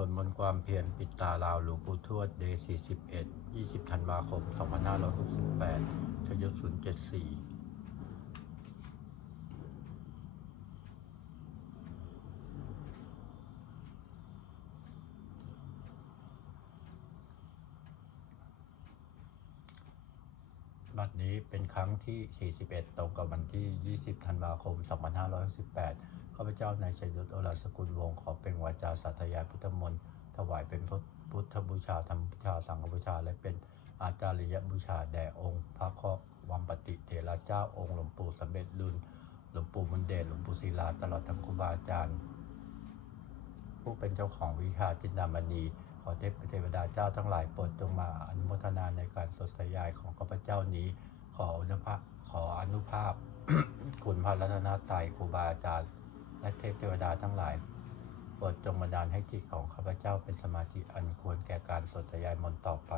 วดมนต์ความเพียรปิดตาลาวหลวงปู่ทวดเดย์41 20 ธันวาคม 2568 ชยศ074บัดนี้เป็นครั้งที่ 41 ตรงกับวันที่ 20 ธันวาคม 2568 ข้าพเจ้านายชัยยศ โอฬารสกุลวงศ์ขอเป็นวาจาสาธยายพุทธมนต์ถวายเป็นพุทธบูชาธรรมบูชาสังฆบูชาและเป็นอาจาริยบูชาแด่องค์พระเคราะห์วัมปติเถระเจ้าองค์หลวงปู่สำเร็จรุ่นหลวงปู่บุญเดชหลวงปู่ศิลาตลอดทั้งครูบาอาจารย์ผู้เป็นเจ้าของวิชาจินดามณีขอเทวดาเจ้าทั้งหลายโปรดจงมาอนุโมทนาในการสดธยายของข้าพเจ้านี้ขออนุภาพ คุณพระรัตนตรัยครูบาอาจารย์และเทวดาทั้งหลายโปรดจงบันดาลให้จิตของข้าพเจ้าเป็นสมาธิอันควรแก่การสดธยายมนต์ต่อไป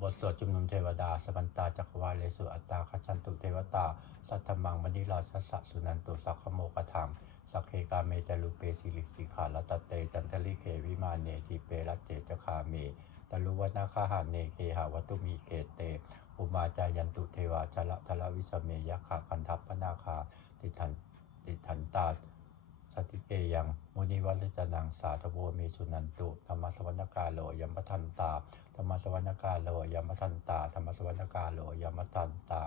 บทสวดชุมนุมเทวดาสปันตาจักรวาเลสุอัตตาคัจฉันตุเทวตาสัทธมังมณีราชสะสุนันตุสักขโมกถังสักเคกาเมจลุเปสิลิสิขาลตเตจันทลิเขวิมาเนจิเปรัตเตจคาเมตลุวนาคาหาเนเคหาวัตุมีเกเตอุมาจายันตุเทวาชละทละวิสเมยะขาคันทัพพนาคาติทันตาสติเกยังมุนิวัลจนังสาธโวเมสุนันตุธรรมสวรรณกาโลยัมปทันตาธรรมสวรรณกาโลยัมปทันตาธรรมสวรรณกาโลยัมปทันตา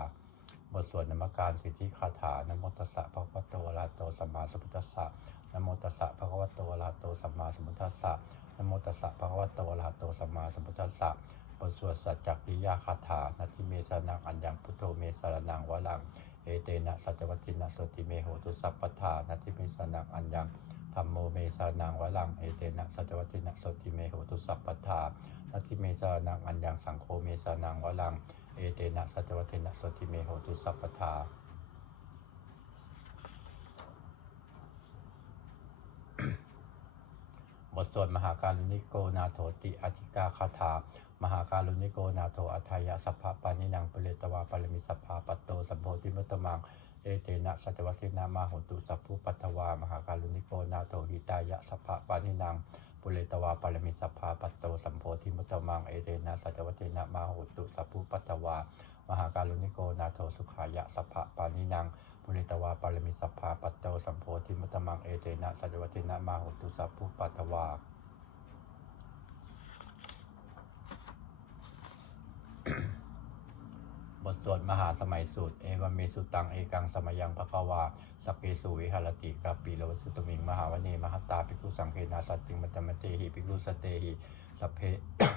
บทสวดนมัการสิทธิคาถานโมตัสสะภะคะวะโตอะระหะโตสัมมาสัมพุทธัสสะนโมตัสสะภะคะวะโตอะระหะโตสัมมาสัมพุทธัสสะนโมตัสสะภะคะวะโตอะระหะโตสัมมาสัมพุทธัสสะบทสวดสัจจกิริยาคาถานาทิเมสนังอัญญังพุทโธเมสรนังวรังเอเตนะสัจจวัตถินะโสติเมโหตุสัพพทานาทิเมสนังอัญญังธัมโมเมสนังวรังเอเตนะสัจจวัตถินะโสติเมโหตุสัพพทานาทิเมสนังอัญญังสังโฆเมสนังวรังเอเตนะสัจจวัตถินะโสติเมโหตุสัพพทาบทสวดมหาการุณิโกนาโถติอธิกาคาถามหาการุณิโกนาโถอัฏฐายะสัพพะปานินังปุเรตวาปารมิสัพพะปัตโตสัมโพธิมุตตมังเอเตนะสัจวัตถินามาหุตุสัพพุปัตถวามหาการุณิโกนาโถหิตายะสัพพะปานินังปุเรตวาปารมิสัพพะปัตโตสัมโพธิมุตตมังเอเตนะสัจวัตถินามาหุตุสัพพุปัตถวามหาการุณิโกนาโถสุขายะสัพพะปานินังปุเรตวาปารมิสัพพะปัตโตสัมโพธิมุตตมังเอเตนะสัจวัตถินามาหุตุสัพพุปัตถวาบทสวดมหาสมัยสูตรเอวเมสุตังเอกังสมัยังภควาสัพเพสุวิหารติกาปีโลสุตมิงมหาวเนมหตาภิกขุสังเขนาสัตติมัตตมเตหิภิกขุสเตหิสัพเพ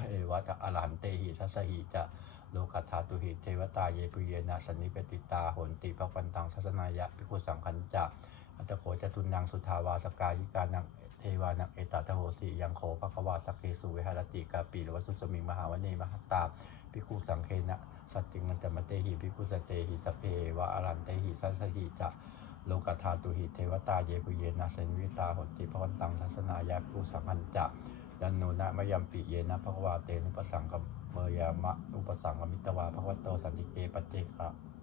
เอวะอรหันเตหิทัสหิจะโลกัฏฐาตุหิเทวตาเยปุเยนะสันนิปติตาโหนติภควันตังทัศนายะภิกขุสังขันจะอัตโขจตุนังสุทาวาสกายิกานังเทวานังเอตตะโหสียังโขภควาสัพเพสุวิหารติกาปีโลสุสมิงมหาวเนมหตาภิกขุสังเขนะสัตติมันตมเตหิภิกขุสเตหิสัพเพวะอรันเตหิสัสหิจะโลกัฏฐาตุหิเทวตาเยปุเยนะสันวิตาหนติภวันตังทัศนายะภิกขุสังขันจะดันโนนะมยัมปิเยนะภควาเตนุปสังกเมยามะอุปสังกมิตวาภควโตสันติเกปัจเจก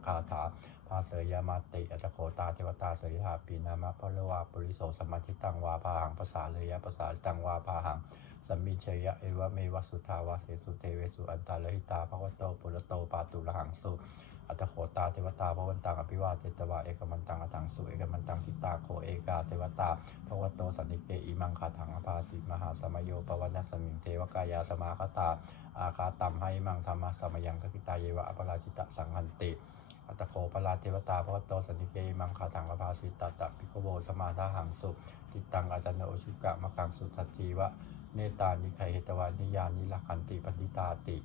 คาถาภาเสยามาติอัตโขตาเทวตาเสยหาปีนามะพลวาปุริโสสมาธิตังวาภาหังภาษาเลยะภาษาตังวาภาหังสัมมิเชยะเอวะเมวะสุทาวาเสสุเทเวสุอันตาลหิตาภควโตปุระโตปาตุระหังสุอัตโขตาเทวตาภวันตังอภิวาเทตวาเอกมันตังอถังสุเอกมันตังทิตาโคเอกาเทวตาภควโตสันนิเกอิมังคาถังอภาสิมหาสมโยปวัณสมิงเทวกายาสมาคตาอาคาตัมให้มังธรรมะสมยังกกิตาเยวะอปราชิตะสังหันติอัตโขปราเทวตาภควโตสันนิเกอิมังคาถังอภาสิตตะภิกขโวสมาทาหังสุจิตตังอาจารโนชุกะมะกังสุทัจจีวะเนตานิไขเหตวานิยานิลักขันติปันติตาติ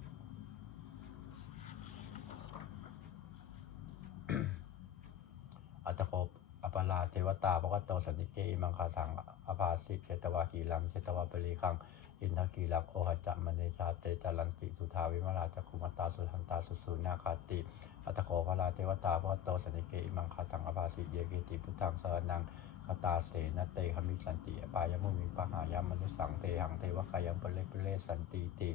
อัตโขอปราเทวตาภควโตสันนิเกอิมังคาถังอภาสิเชตวากีลังเชตวาปริคังอินทกีลักโอหัจจมเนชาเตจารันติสุทาวิมราจักขุมตาสุทันตาสุสุนาคาติอัตโขปราเทวตาภควโตสันนิเกอิมังคาถังอภาสิเยกิติพุทธังสรนังคตาเสนเตขมิสันติปายมุมิปะหายามนุสังเตหังเทวกายังปเลสันติติ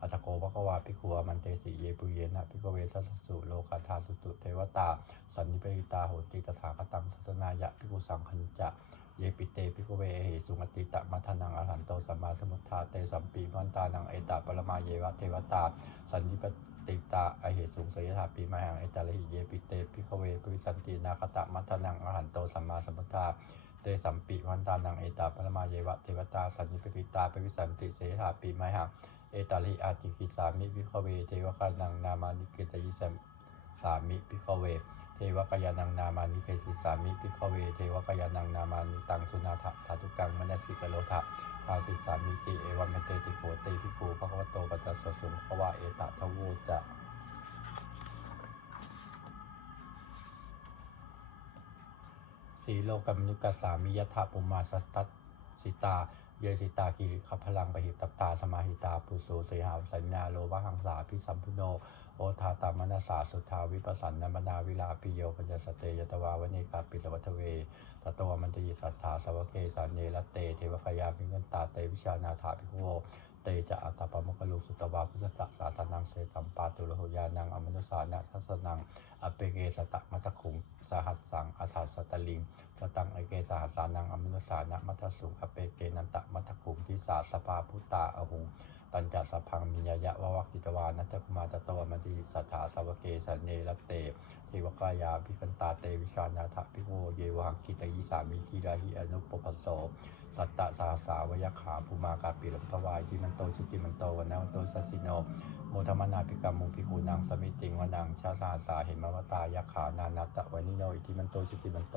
อัตถโกภควาภิกขุมันเตสิเยปุเยนะภิกขเวทัสสสุโลกาธาสุตุเทวตาสันนิปริตาโหติตถาคตังสัตนายะภิกขุสังคัญจะเยปิเตภิกขเวเหสุงติตะมัทนังอรหันโตสัมมาสัมพุทธาเตสัมปีพันตานังเอตาปรมาเยวะเทวตาสันนิปติตาอเหสุงสยถาปีมหังเอตาลิเยปิเตภิกขเวปุริสันตินาคตะมัทนังอรหันโตสัมมาสัมพุทธาเตสัมปิพันตานังเอตาปรมาเยวะเทวตาสันนิปติตาปริสันติเสยถาปีมหังเอตาลิอาติกิสามิภิกขเวเทวคานังนามานิเกตยิสามิภิกขเวเทวกายานังนามานิเคสิสามิภิกขเวเทวกายานังนามานิตังสุนาถะสาธุกังมนสิกโลทะภาสิสามิติเอวัมเตติโกเตภิกขุภควโตปัจจสสุงภวะเอตทโวจะสีโลกัมนุกัสสามิยถาปุมาสัตตสิตาเยสิตากิริขพลังปหิตตาสมาหิตาปุโสเสหาสัญญาโลวะหังสาพิสัมพุโนโอทาตามนาสาสุทาวิปัสสันนมนาวิลาปิโยปัญญสเตยตวาวณิกาปิสวัตเวตตวมันตยิสัทธาสวเกสานเนรเตเทวคยามิเงินตาเตวิชานาถาภิกขุเตจะอัตตปมุขลุสุตวาพุทธะสาสนังเสสัมปาตุโลหยานังอมนุสานะทัสนังอเปเกสตะมัตคุงสหัสสังอัฏฐสตลิงสตังเอเกสหัสานังอมนุสานะมัทสุงอเปเกนันตะมัทคุงทิสาสภาพุตตาอหุงปัญจสัพพังมิยะวะวักกิตวานัตคุมาตตวมันติสัทธาสวเกสันเนรเตเทวกายาภิกันตาเตวิชานาถะภิโวเยวังคิตยิสามิคีราหิอนุปปัสโสสัตตะสาสาวยขาภูมากาปิลมทวายจิมันโตชิติมันโตวันนาวันโตสัสสิโนโมทมนาภิกรรมุภิกขุนางสมิติงวนังชาสาสาเหมวตายขานานัตตะวานิโนอิทิมันโตชิติมันโต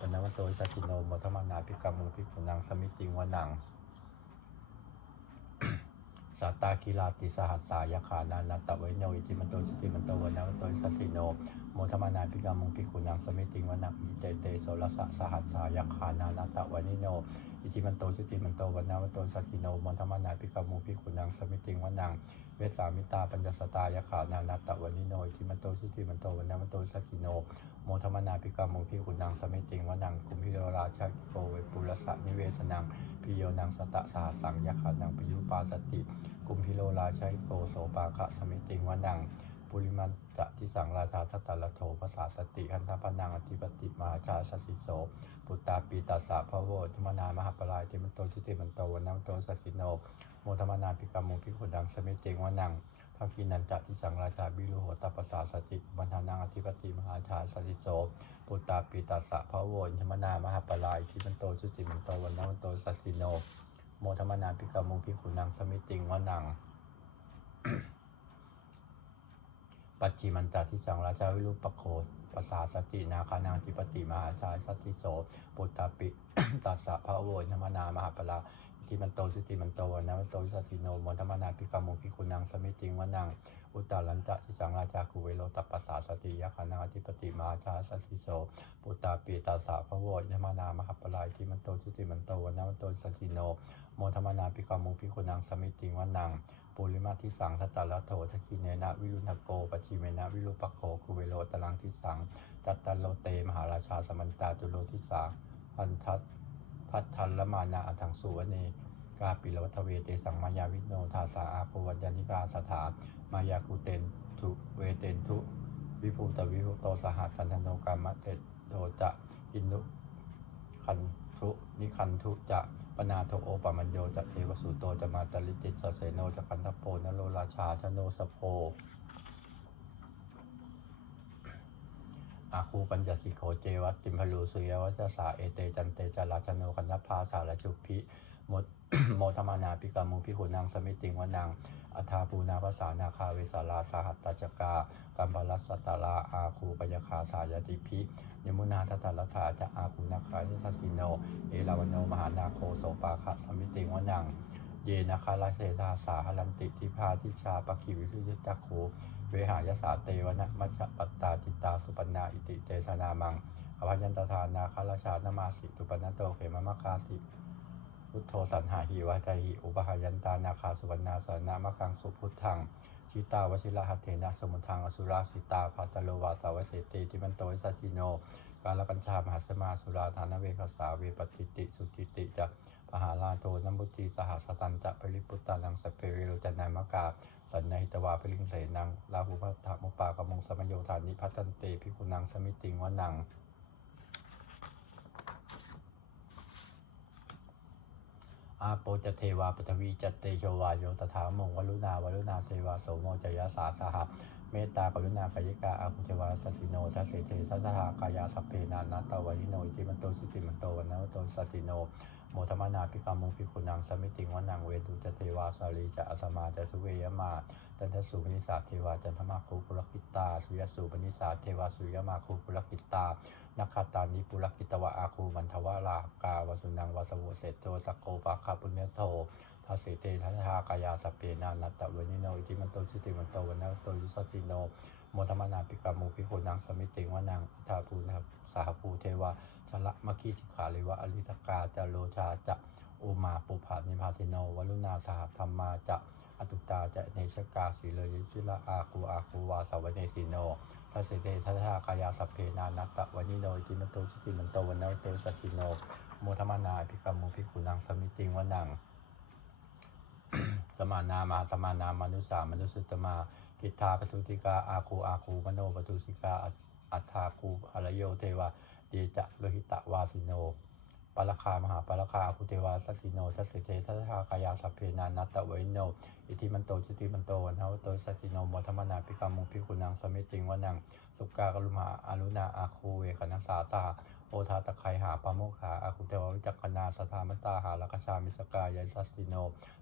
วันนาวันโตสัสสิโนโมทมนาภิกรรมุภิกขุนางสมิติงวนังสัตตาคิลาติสหัสสายขานานัตตะวานิโนอิทิมันโตชิติมันโตวันนาวันโตสัสสิโนโมทมนาภิกรรมุภิกขุนางสมิติงวนังอิเตเตโสรสะสหัสสายขานานัตตะวานิโนอิทิมันโตชิติมันโตวันนาวันโตสัสสิโนโมทมนาภิกรรมุภิกขุนางสมิติงวนังเวสามิตาปัญจสตายขานานัตตะวานิโนอิทิมันโตชิติมันโตวันนาวันโตสัสสิโนโมทมนาภิกรรมุภิกขุนางสมิติงวนังกุมพิโรราชาโกเวปุรสะนิเวสนังพิโยนังสตะสหัสสังยขานังปยุปาสติกุมพิโรราชาโกโสปาคะสมิติงวนังปุริมันจะทิสังราชาทัตตะละโถภาษาสติคันธปนังอธิปติมหาชาสสิโสปุตตาปีตัสสะพะโวทิมนามหาปลายติมันโตชิติมันโตวันนัมโตสัสสิโนโมทมนาภิกรรมุภิกขุดังสมิติงวนังทักกินันจะทิสังราชาบิโลโหตภาษาสติบรรทานังอธิปติมหาชาสสิโสปุตตาปีตัสสะพะโวทิมนามหาปลายติมันโตชิติมันโตวันนัมโตสัสสิโนโมทมนาภิกรรมุภิกขุดังสมิติงวนังปัจจิมันตาทิสังราชาวิรุปโคภาษาสตินาคานังธิปติมหาชาสัสสิโสปุตตาปิ ตัสสะพะโวนมนามหาปลาอิมันโตสุติมันโตวันนัมโตสัสสิโนมนธรรมนาภิกรรมุภิกขุนังสมิติงวนังอุตตาลันตะทิสังราชาคุเวโลตัปปัสสาสติยะคานังอธิปติมหาชาสัสสิโสปุตตาปิตัสสะพะโวนมนามหาปลาอิมันโตสุติมันโตวันนัมโตสัสสิโนโมธรรมนาภิกรรมุภิกขุนังสมิติงวนังปุริมาทิสังทัตตะละโททกิเนนะวิรุณโกปจิเมนะวิรุปโคคุเวโลตลังทิสังจัตตันโลเตมหาราชาสมันตาตุโลทิสาพันทัตทันละมานาอัถังสุวเนกาปิลวัทเวเตสังมายาวิโนทาสาอาโกวัญญานิกาสถามายากุเตนทุเวเตนทุวิภูตวิภูโตสหัสสันทโนกามะเตโตจะอินุคันทุนิคันทุจะปนาโทโอปมัญโยจะเทวสุโตจะมาตลิจิตเสโนจะคันทโพนโลราชาชโนสโพอาคูปัญจสิโขเจวัตติมพลูสุยวัชสาเอเตจันเตจาราชโนคันธพาสารชุพิโมธรรมนาภิกรรมุภิกขุนังสมิติงวนังอัฏฐาปูนาภาษานาคาเวสาราสหัตตจกากัมบาลัสสตาราอาคูปยคาสายติภิยมุนาทัตตลัทธาจะอาคูนาคาทิทัสสิโนเอลาวโนมหานาโคโสปาคะสมิติงวนังเยนะคาลาเสธาสาหลันติทิพาทิชาปกิวิสุจิจักขูเวหายสาเตวนะมัชฌะปัตตาจิตตาสุปันนาอิติเตสนามังอภัยันตทานาคาลาชานามาสิตุปนโตเขมมะคาสิพุทโธสันหาหิวะไทหิอุปหายันตานาคาสุวรรณาสนามะคังสุพุทธังชิตาวชิระหัตเถนะสมุทังอสุราสิตาภัตโลวาสาวเสติทิมันโตวิสัสสิโนกาลกัญชามหาสมาสุราธานเวคสาเวปติติสุติติจะป ปหาลาโทนัมบุจีสหัสตันจะปริปุตตานังสเปริโรจันนายมกาสันนหิตวาปริงเสนังลาหุพัทธมุปากมงสมโยธานิพัตันเตภิกขุนังสมิติงวนังอาโปจเทวาปฐวีจัตเตโชวาโยตถามงวลุณาวลุณาเสวาโสโมจยาสาสหะเมตตากรุณากายกาอาคุเทวาสสิโนสัสสิเทสัทธากายาสัพเพนานัตตวายิโนอิติมันโตสิติมันโตวันนวโตสัสสิโนโมทมานาภิกามุภิกขุนังสมิติงวนังเวตุจเทวาสาลีจะอสมาจะสุเวยมาจันทสุปนิสาเทวาจันทมาคูปุรกิตาสุยสุปนิสาเทวาสุยมาคูปุรกิตานักขตานิปุรกิตวะอาคูมันทวะลากาวสุนังวสโวเสตโตตะโกปะคาปุญญโททัสสิเตทัสหากายาสัพเพนานัตตะเวนิโนอิติมันโตสิติมันโตวันนวโตยุสัสสิโนโมทมานาภิกามุภิกขุนังสมิติงวนังอัฏฐาภูนสหภูเทวาชละมะคีสิกขาเลวะอริทกาจโลชาจะอุมาปุภานิพาสิโนวลุณาสหธรรมาจะอตุตาจะเนชกาสีเลยยิละอาคูวาสวเนสิโนทัสสิเตทัสหากายาสัพเพนานัตตะวนิโนอิติมันโตสิติมันโตวันนวโตสัสสิโนโมทมานาภิกามุภิกขุนังสมิติงวนังสมานามาสมานามานุสามนุสุตมากิทธาปสุติกาอาคูมโนปตุสิกาอัฏฐาคูอรโยเทวาเจจะโลหิตะวาสิโนปาลคามหาปาลคาภูเทวาสัสสิโนสัสสิเททัสหากายาสัพเพนานัตตะเวโนอิทิมันโตจิติมันโตวันทวโตสัสสิโนโมทมนาภิกามุภิกขุนังสมิติงวนังสุกากรุมาอารุณาอาคูเวคณสาตาโอทาตะไคหาปาโมขาอาคุเทววิจักขณาสธามตาหาลกชามิสกายาสัสสิโน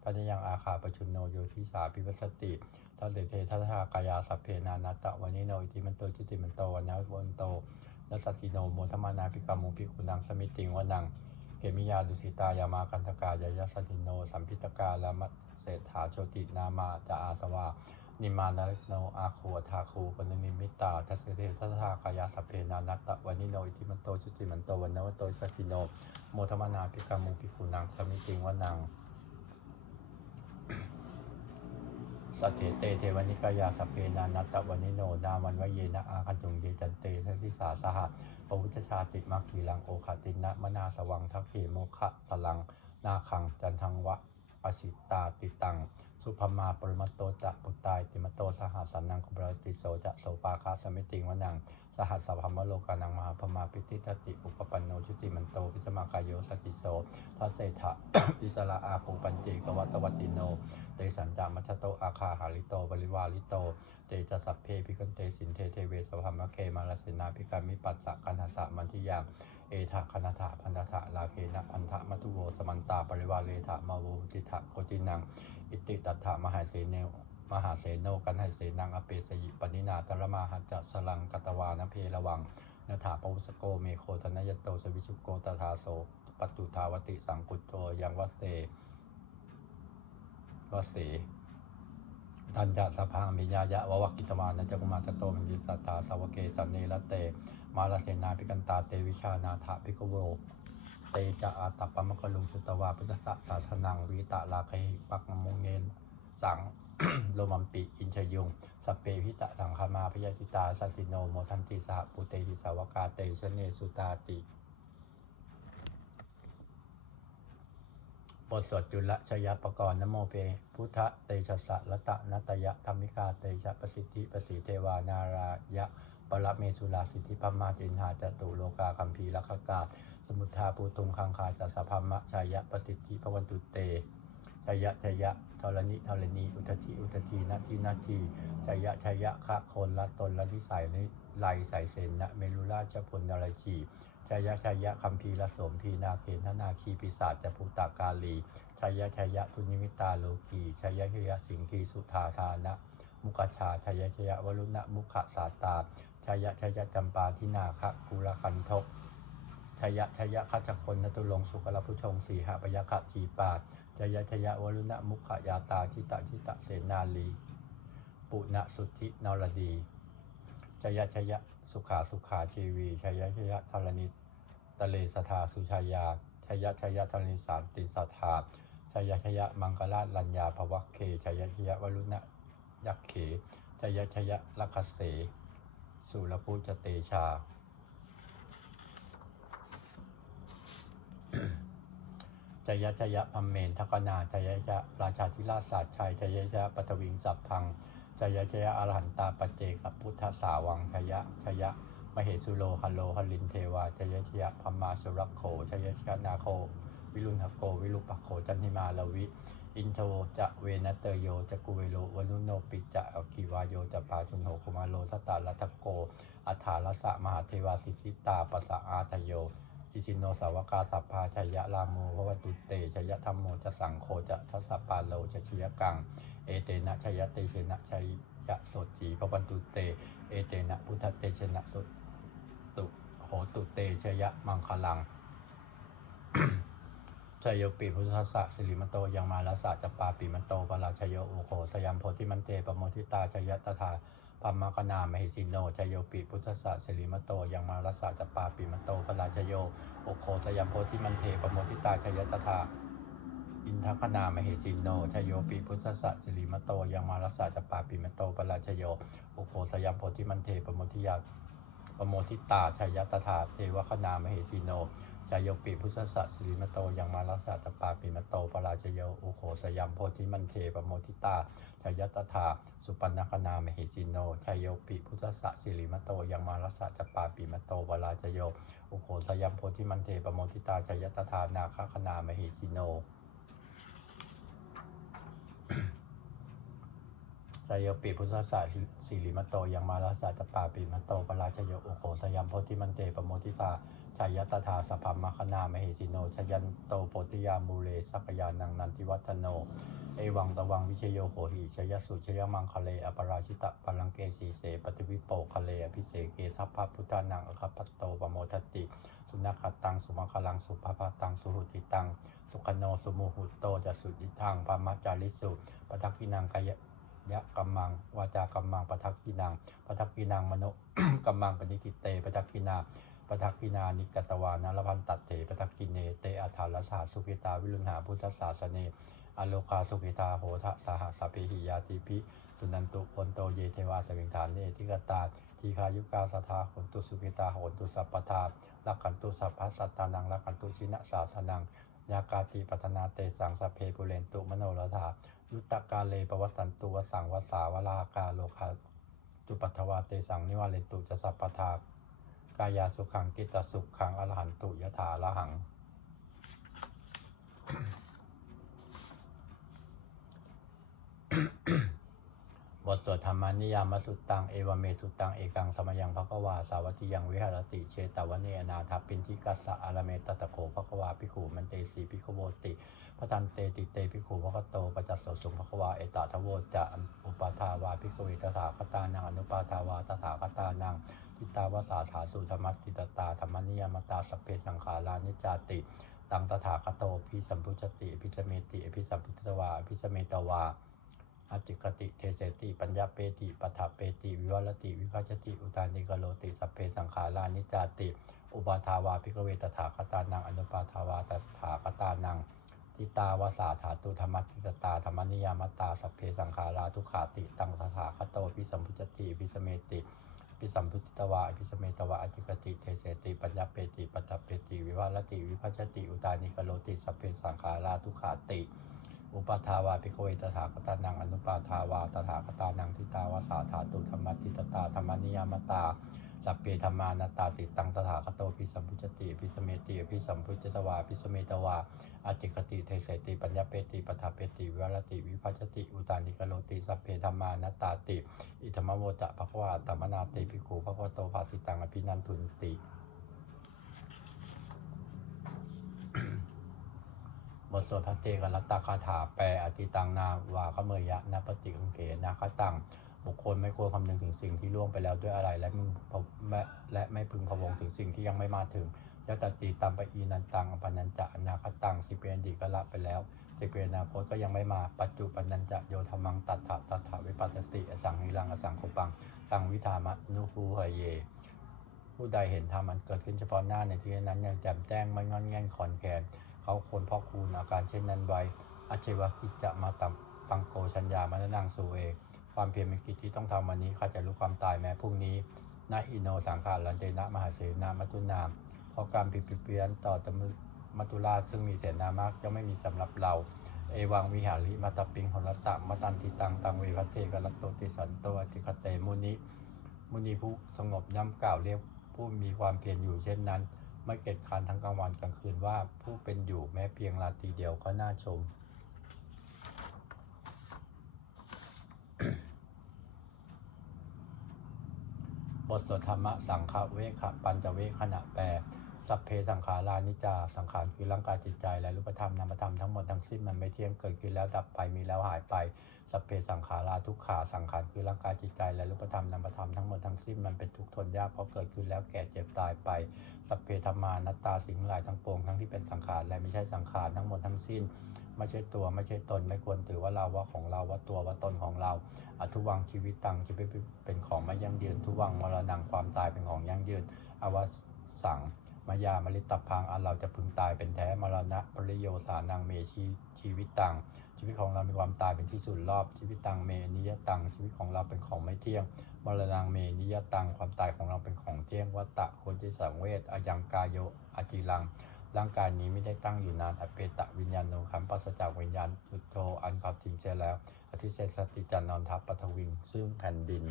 ทันยังอาคาปชุนโนโยทิสาปิวัสติทัสสิเททัสหากายาสัพเพนานัตตะวนิโนอิทิมันโตจิติมันโตวันนวโตนัสสัสสิโนโมทมนาภิกามุภิกขุนังสมิติงวนังเกมิยาดุสิตายามากันทกายายสัสสิโนสัมพิตกาลามะเศรษฐาโชตินามาจะอาสวานิมานาลิโนอาคูทาคูปนิมิมิตาทัสเททัสหากายาสัพเพนานัตตะวนิโนอิทิมันโตจุติมันโตวันนวโตสัสสิโนโมทมนาภิกามุภิกขุนังสมิติงวนังสัทเถเตเทวนิกายาสัพเพนานัตตะวนิโนนาวันวเยนะอาคันจุงเยจันเตทัสสิสาสหะปวุชชาติมัคคีลังโอคตินะมนาสวังทักเขโมคะตลังนาคังจันทังวะอสิตาติตังสุภมาปรมตโตจะปุตตายติมโตสหัสสันนังคุปรติโสจะโสปาคาสมิติงวนังสหัสสัพพมโลกานังมหาพมาปิติตติอุปปันโนชุติมันโตพิสมากายโยสัจิโสทัสเสถะอิสระอาภูปัญเจกวัตวัติโนเตสัญจามัชโตอาคาหาริโตบริวาริโตเตจะสัพเพพิคันเตสินเทเทเวสภมะเคมาลเสนาภิกามิปัสสะกันหสะมันทิยังเอทะคณถะพันธะลาเคนะพันธะมัตุโวสมันตาปริวาเลทะมาวูจิทะโกตินังอิติตัตถะมหาเสเนมหาเสโนกันให้เสนังอเปสยิปนินาตระมาหัจจะสลังกัตวานเพระวังนาถาปวุสโกเมโคธนยโตสวิชุโกตถาโสปตุทาวติสังกุตโตยังวเสทันจะสภามิญายะววกิตวานะจักมาจโตมิยิสัตถาสาวเกสันเนละเตมาลเสนาภิกันตาเตวิชานาถาภิกโวเตจะอาตัปปมะกลุงสุตวาพุทธะศาสนังวิตะลาเคปักมงเนนสัง โลมัมปิอินชยุงสเปพิตะสังคามาพยติตาสัสสิโนโมทันติสหปุเตหิสาวกาเตชเนสุตาติบทสวดจุลชยปกรณ์นโมเปพุทธเตชะสะละตะนัตยะธรรมิกาเตชะประสิทธิประสิเทวานารายะปรเมสุลาสิทธิพมาจินหาจตุโลกาคัมภีลักขกาสมุทธาปูตุงคังคาจัสภมะชายะประสิทธิพวันตุเตชยะธรณีอุทธีนาทีชยะคะโคนละตนละนิสัยนิไลใส่เสนนะเมรุราชพลนรจีชยะคัมภีละสมพีนาเคนธนาคีปิศาจจภูตากาลีชยะทุนิมิตาโลกีชยะสิงคีสุธาธานะมุกชาชยะวรุณะมุขสาตาชยะจำปาทินาคะกุลคันทกชยะคัจคนนตุลงสุกลพุชงสีหปยะคะจีปาชยะวรุณะมุขยาตาชิตะเสนาลีปุณสุทธินรดีชยะสุขาชีวีชยะธรณิตะเลสธาสุชายาชยะธรณิสารติสัทธาชยะมังกลาลัญญาภวัคเคชยะวรุณะยักเขชยะลัคเสสุรพุจเตชา จยะจยะพัมเมนทกนาจยะจยะราชาธิราชศาสตร์ชัยจยะจยะปฐวิงสัพพังจยะจยะอรหันตาปเจกับพุทธสาวังจยะจยะมเหสุโลหโลหลินเทวาจยะจยะพัมมาสุรักโขจยะจยะนาโควิรุณหโกวิรุปโขจันทิมาลวิอินโทจะเวนเตโยจะกุเวโลวนุโนปิจะอกิวาโยจะปาจุนโหคุมาโลทตาลัทโกอัฏฐาลสะมหาเทวาสิสิตาปสะอาทโยอิสินโนสาวกาสัพพาชัยยะรามูพวตุเตชยธรรมโมจะสังโฆจะทัสสะปาโลจะชยกังเอเตนะชยเตเชนะชัยยะโสจีพวันตุเตเอเตนะพุทธเตชนะสุตุโหตุเตชยมังคลังชยโยปิพุทธัสสะสิริมโตยังมาลัสสะจปาปิมโตปราชโยโอโคสยามโพธิมันเตปโมทิตาชยตถาปัมมะกนามหิสิโนชยโยปิพุทธัสสะสิริมโตยังมาลัสสะจปาปิมโตปราชโยโอโคสยามโพธิมันเตปโมทิตาชยตถาอินทคนามหิสิโนชยโยปิพุทธัสสะสิริมโตยังมาลัสสะจปาปิมโตปราชโยโอโคสยามโพธิมันเตปโมทิตาชยตถาเทวคณามหิสิโนชายโยปิพุทธสัสสิริมโตยังมาลัสสะตปาปิมโตปราชโยอุโขสยัมโพธิมันเทปโมทิตาชายตถาสุปันนคณามหิสิโนชายโยปิพุทธสัสสิริมโตยังมาลัสสะตปาปิมโตปราชโยอุโขสยัมโพธิมันเทปโมทิตาชายตถานาคคณามหิสิโนชายโยปิพุทธสัสสิริมโตยังมาลัสสะตปาปิมโตปราชโยอุโขสยัมโพธิมันเทปโมทิตาชายตถาสัพพมคณามหิสิโนชยันโตโพธิยามูเลสักยานังนันทิวัฒโนเอวังตวังวิเชโยโหหิชยสุชยมังคะเลอปราชิตะปลังเกสีเสปฏิวิโปคะเลอภิเสเกสัพพพุทธานังอคปัตโตปโมทติสุนัขตังสุมังคลังสุภพตังสุหุติตังสุขโนสุมุหุโตจะสุจิทังปามัจจาริสุปทักขินังกายยะกัมมังวาจากัมมังปทักขินังมโนกัมมังปณิกิเตปทักขินาปทักขินานิกตวานารพันตัตเถปทักขิเนเตอัฏฐาลสาสุขิตาวิรุณหาพุทธศาสเนอโลกาสุขิตาโหทะสหสเพหิยาติภิสุนันตุพนโตเยเทวาสวิงฐานเนทิกตาทีคายุกาสทาโหตุสุขิตาโหตุสัพพทาลักขันตุสัพพสัตตานังลักขันตุชินะสาสนังยากาติปัฒนาเตสังสเพปุเรนตุมโนรถายุตตกาเลปวัสสันตุวสังวสาวลากาโลคาตุปัทวาเตสังนิวาเลตุจะสัพพทากายาสุขังกิตสุขังอรหันตุยถาละหัง บทสวดธรรมานิยามสุตตังเอวเมสุตตังเอกังสมยังภควาสาวัติยังวิหารติเชตวเนอนาทัพปินทิกัสสะอารเมตตะโขภควาภิกขุมันเตสีภิกขโวติพทันเตติเตภิกขุภคโตปัจจสสุภควาเอตทโวจะอุปทาวาภิกขเวตถาคตานังอนุปาทาวาตถาคตานังทิตาวสาถาสุธรรมติตตาธรรมนิยามตาสเพสังขารานิจาติตังตถาคโตภิสัมพุจติภิสเมติภิสัมพุทธวาภิสเมตวาอจิกติเทเสติปัญญาเปติปัฏฐเปติวิวัลติวิภัจติอุตานิกโลติสัพเพสังขารานิจาติอุปาทาวาภิกขเวตถาคตานังอนุปาทาวาตถาคตานังทิตาวสาถาตุธรรมติตตาธรรมนิยามตาสัพเพสังขาราทุขาติตังตถาคโตภิสัมพุจติภิสเมติภิสัมพุทธวาภิสเมตวาอจิกติเทเสติปัญญาเปติปัฏฐเปติวิวัลติวิภัจติอุตานิกโลติสัพเพสังขาราทุขาติอุปาทาวาภิกขเวตถาคตานังอนุปาทาวาตถาคตานังทิตาวสาถาตุธรรมติตตาธรรมนิยามตาสัพเพธรรมานาตาติตังตถาคโตภิสัมพุจติภิสเมติภิสัมพุจตวาภิสเมตวาอจิกติเทเสติปัญญาเปติปัฏฐเปติวิวัลติวิภัจติอุตานิกโลติสัพเพธรรมานาตาติอิธรรมโวจะภควาตัมมนาติภิกขุภควโตภาสิตังอภินันทุนติบทสวดพระเตกรัตตคาถาแปลอติตังนาวาขเมยะนาปฏิกังเขนาคตังบุคคลไม่ควรคำนึงถึงสิ่งที่ล่วงไปแล้วด้วยอะไรและไม่พึงพะวงถึงสิ่งที่ยังไม่มาถึงยตติตัมปอีนันตังอปนัญจะอนาคตังสิเปนดีก็ละไปแล้วสิเปอนาคตก็ยังไม่มาปัจจุปันนัญจะโยธรรมังตัทถะวิปัสสติอสังหิรังอสังโฆปังตังวิธามะนุภูหเยผู้ใดเห็นธรรมมันเกิดขึ้นเฉพาะหน้าในที่นั้นยังแจ่มแจ้งไม่งอนแง่นขอนแขนเขาควรพอกคูณอาการเช่นนั้นไว้อเชวะกิจจะมาตัมปังโกชัญญามะนังสูเอความเพียรเป็นกิจที่ต้องทำวันนี้ข้าจะรู้ความตายแม้พรุ่งนี้นาอิโนสังขารลันเตนะมหาเสนามัจจุนามเพราะการผิดเพี้ยนต่อ มัตุราชซึ่งมีเสนามากย่อมไม่มีสำหรับเราเอวังวิหาริมัตตปิงหรตะมตันติตังตังเวพัเทกรัตโตติสันโตอติคเตมุนีผู้สงบย่ำกล่าวเรียกผู้มีความเพียรอยู่เช่นนั้นไม่เกียจคร้านทั้งกลางวันกลางคืนว่าผู้เป็นอยู่แม้เพียงราตรีเดียวก็น่าชม บทสวดธรรมะสังฆเวคปัญจเวคขณะแปลสัพเพสังขารานิจจาสังขารคือร่างกายจิตใจและรูปธรรมนามธรรมทั้งหมดทั้งสิ้นมันไม่เที่ยงเกิดขึ้นแล้วดับไปมีแล้วหายไปสัพเพสังขาราทุกขาสังขารคือร่างกายจิตใจและรูปธรรมนามธรรมทั้งหมดทั้งสิ้นมันเป็นทุกข์ทนยากเพราะเกิดขึ้นแล้วแก่เจ็บตายไปสัพเพธรรมานัตตาสิ่งหลายทั้งปวงทั้งที่เป็นสังขารและไม่ใช่สังขารทั้งหมดทั้งสิ้นไม่ใช่ตัวไม่ใช่ตนไม่ควรถือว่าเราว่าของเราว่าตัวว่าตนของเราอทุวังชีวิตตังจะเป็นของไม่ยั่งยืนทุวังมรณังความตายเป็นของยั่งยืนอวสังมายามลิตพังอันเราจะพึงตายเป็นแท้มรณะปริโยสานังเมชีวิตตังชีวิตของเรามีความตายเป็นที่สุดรอบชีวิตตังเมนิยตังชีวิตของเราเป็นของไม่เที่ยงมรณังเมนิยตังความตายของเราเป็นของเที่ยงวัตตะโคจิสังเวชอายังกายโยอจิรังร่างกายนี้ไม่ได้ตั้งอยู่นานอเปตะวิญญาณโนคัมปัสจากวิญญาณอุตโตอันขับทิ้งเสียแล้วอธิเศษสติจันนอนทัพปฐวิงซึ่งแผ่นดิน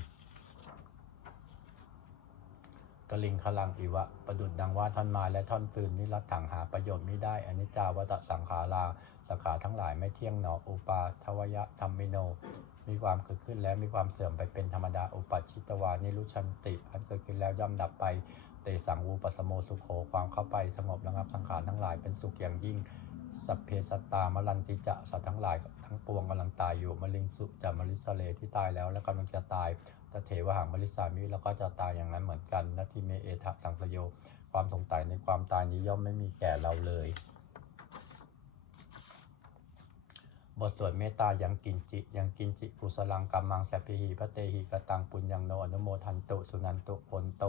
กลิงคลังอิวะประดุจดังว่าท่อนไม้และท่อนฟืนนิรัตถังหาประโยชน์ไม่ได้อนิจจาวัตสังขาราสังขารทั้งหลายไม่เที่ยงหนออุปาทวยะธรรมิโนมีความเกิดขึ้นแล้วมีความเสื่อมไปเป็นธรรมดาอุปัชิตวานิรุชันติอันเกิดขึ้นแล้วย่อมดับไปเตสังวูปัสโมสุโขความเข้าไปสงบระงับสังขารทั้งหลายเป็นสุขอย่างยิ่งสัพเพสัตตามลันติจะสัตว์ทั้งหลายทั้งปวงกำลังตายอยู่มลิงสุจะมลิสเลที่ตายแล้วและกำลังจะตายตเถวหังมลิสามิแล้วก็จะตายอย่างนั้นเหมือนกันนาทิเมเอทะสังสโยความสงสัยในความตายนี้ย่อมไม่มีแก่เราเลยบทสวดเมตตายังกินจิกุสลังกัมมังสัพพิหิพระเตหิกตังปุญญังโนอนุโมทันตุสุนันตุผลโต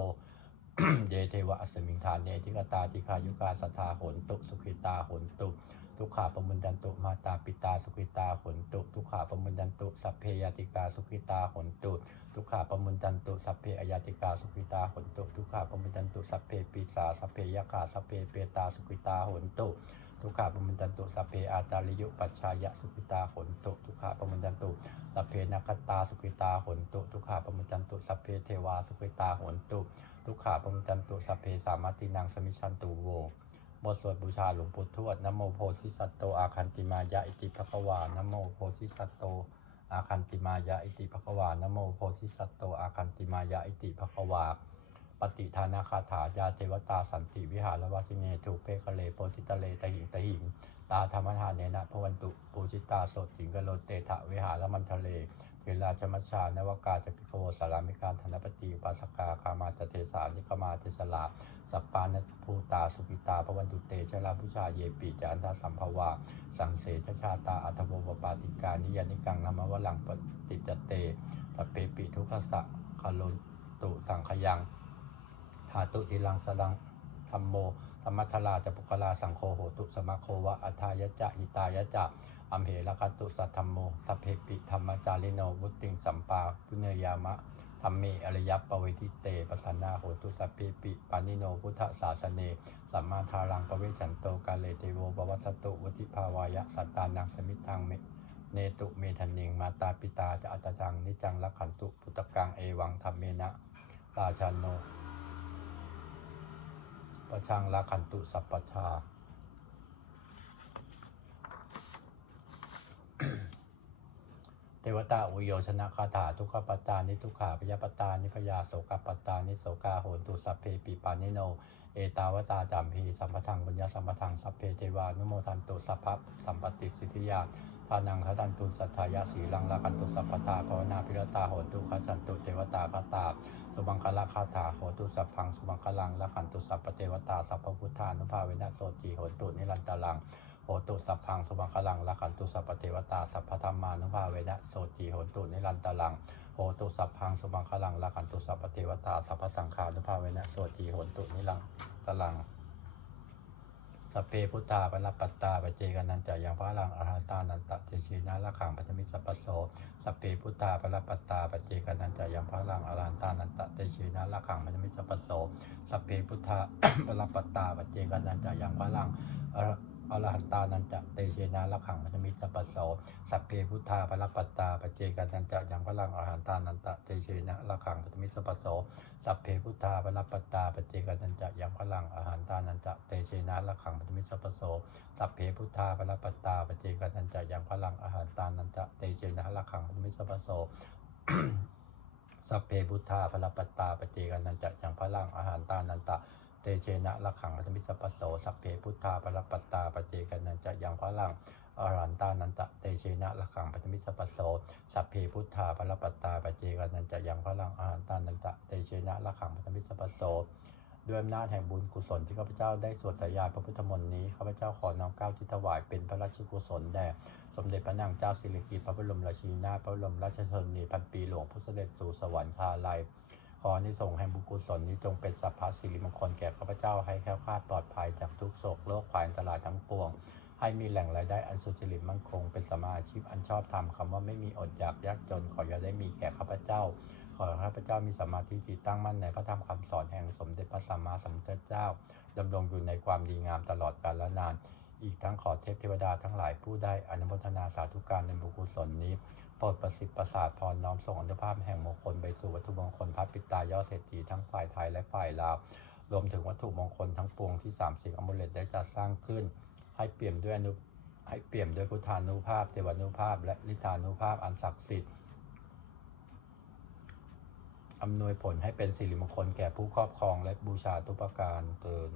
เยเทวะอัสมิงทานเนทิกตาติคายุกาสทาโหนตุสุขิตาโหนตุทุกขาปมุนดันตุมาตาปิตาสุขิตาโหนตุทุกขาปมุนดันตุสัพเพยติกาสุขิตาโหนตุทุกขาปมุนดันตุสัพเพอยติกาสุขิตาโหนตุทุกขาปมุนดันตุสัพเพปิสาสัพเพยคาสัพเพเปตาสุขิตาโหนตุทุกขาปมุนดันตุสัพเพอาจาริยุปัชชายะสุขิตาโหนตุทุกขาปมุนดันตุสัพเพนัคตาสุขิตาโหนตุทุกขาปมุนดันตุสัพเพเทวาสุขิตาโหนตุทุกขาปมุนจันตุสัพเพสามัตินังสมิชันตุโวบทสวดบูชาหลวงปู่ทวดนะโมโพธิสัตโตอาคันติมายะอิติภควานะโมโพธิสัตโตอาคันติมายะอิติภควานะโมโพธิสัตโตอาคันติมายะอิติภควาปฏิทานาคาถายาเทวตาสันติวิหารวาสิเนทุเพคะเลโพธิตะเลตหิงตาธรรมทานเนนะพวันตุปูจิตาโสติงกโลเตทะวิหารมันทะเลเวลาจมัชชานวกาจะพิโกสารามิการธนปฏิปาสกาคามาจเทสานิคมาเทสลาสัปปานภูตาสุปิตาพวันตุเตชลาพุชาเยปิจอันทสัมภวาสังเสชชาตาอัทโวปปาติกานิยานิกังธรรมวลังปฏิจเตสัพเพปิทุขสะคารุตุสังขยังธาตุทิลังสลังธรรมโมธรรมัทลาจะปุกลาสังโฆโหตุสมะโควะอัทายะจะหิตายะจะอัมเหระคตุสัทธัมโมสัพเพปิธรรมจาริโนวุติงสัมปาพุเนยามะธรรมเมอริยปเวทิเตปสันนาโหตุสัพเพปิปานิโนพุทธศาสเนสัมมาทารังปเวชันโตกาเลเตโวปวัสตุวุติภาวายะสัตตานังสมิทังเนตุเมธันเนงมาตาปิตาจะอัตจังนิจังลักขันตุพุตกังเอวังธรรมเมนะราชานโนปชังลักขันตุสัพพทาเทวตาอุโยชนะคาถาทุกขปัตตานิทุกขาพยาปตานิพยาโสกปัตตานิโสกาโหนตุสัพเพปิปานิโนเอตาวตาจามพีสัมปทังบุญญาสัมปทังสัพเพเทวานุโมทันตุสัพพะสัมปติสิทธิยาทานังคตันตุสัทธายะสีลังละกันตุสัพพทาภาวนาพิรตาโหนตุขันตุเทวตาคาตาสุบังคละคาถาโหตุสัพพังสุบังคลังละขันตุสัพพเทวตาสัพพพุทธานุภาเวนะโสติโหตุนิรันตลังโหตุสัพพังสุบังคลังละขันตุสัพพเทวตาสัพพธรรมานุภาเวนะโสติโหตุนิรันตลังโหตุสัพพังสุบังคลังละขันตุสัพพเทวตาสัพพสังฆานุภาเวนะโสติโหตุนิรันตลัง สัพเพพุทธาปรัปปัตตาปเจกนันจะยังพระลังอรหันตานันตะเตชีนะละขังปัจมิสัพพโสสัพเพพุทธาปรัปปัตตาปเจกนันจะยังพระลังอรหันตานันตะเตชีนะละขังปัจมิสัพพโสสัพเพพุทธา ปรัปปัตตาปเจกนันจะยังพระลังอรหันตานันจะเตเชนะละขังปัจมิสัพพโสสัพเพพุทธาปรัปปัตตาปเจกนันจะยังพระลังอรหันตานันตะเตเชนะละขังปัจมิสัพพโสสัพเพพุทธาปรัปปัตตาปเจกนันจะยังพลังอาหารตานันจะเตเชนะละขังปัจมิสัพพโสสัพเพพุทธาปรัปปัตตาปเจกนันจะยังพลังอาหารตานันจะเตเชนะละขังปัจมิสัพพโสสัพเพพุทธาปรัปปัตตาปเจกนันจะยังพลังอาหารตานันจะเตเชนะละขังปัจมิสัพพโสสัพเพพุทธาปรัปปัตตาปเจกนันจะยังพลังอรหันตานันตะเตเชนะละขังปัจมิสัพพโสสัพเพพุทธาปรัปปัตตาปเจกนันจะยังพลังอรหันตานันตะเตเชนะละขังปัจมิสัพพโสด้วยอำนาจแห่งบุญกุศลที่ข้าพเจ้าได้สวดสายาพระพุทธมนต์นี้ข้าพเจ้าขอน้อมเกล้าที่ถวายเป็นพระราชกุศลแด่สมเด็จพระนางเจ้าสิริกิติ์พระบรมราชินีนาถพระบรมราชชนนีพันปีหลวงผู้เสด็จสู่สวรรคาลัยขออานิสงส์แห่งบุญกุศลนี้จงเป็นสัพพะสิริมงคลแก่ข้าพเจ้าให้แคล้วคลาดปลอดภัยจากทุกโศกโรคภัยอันตรายทั้งปวงให้มีแหล่งรายได้อันสุจริตมั่นคงเป็นสมาอาชีพอันชอบธรรมคำว่าไม่มีอดอยากยากจนขออย่าได้มีแก่ข้าพเจ้าขอข้าพเจ้ามีสมาธิจิตตั้งมั่นในพระธรรมคำสอนแห่งสมเด็จพระสัมมาสัมพุทธเจ้าดำรงอยู่ในความดีงามตลอดกาลนานอีกทั้งขอเทพเทวดาทั้งหลายผู้ได้อนุโมทนาสาธุการในบุญกุศลนี้โปรดประสิทธิ์ประสาทพรน้อมส่งอนุภาพแห่งมงคลไปสู่วัตถุมงคลพระปิตายอดเศรษฐีทั้งฝ่ายไทยและฝ่ายลาวรวมถึงวัตถุมงคลทั้งปวงที่30อมุเลตได้จัดสร้างขึ้นให้เปี่ยมด้วยพุทธานุภาพเทวานุภาพและฤทธานุภาพอันศักดิ์สิทธิ์อำนวยผลให้เป็นสิริมงคลแก่ผู้ครอบครองและบูชาทุกประการเทอญ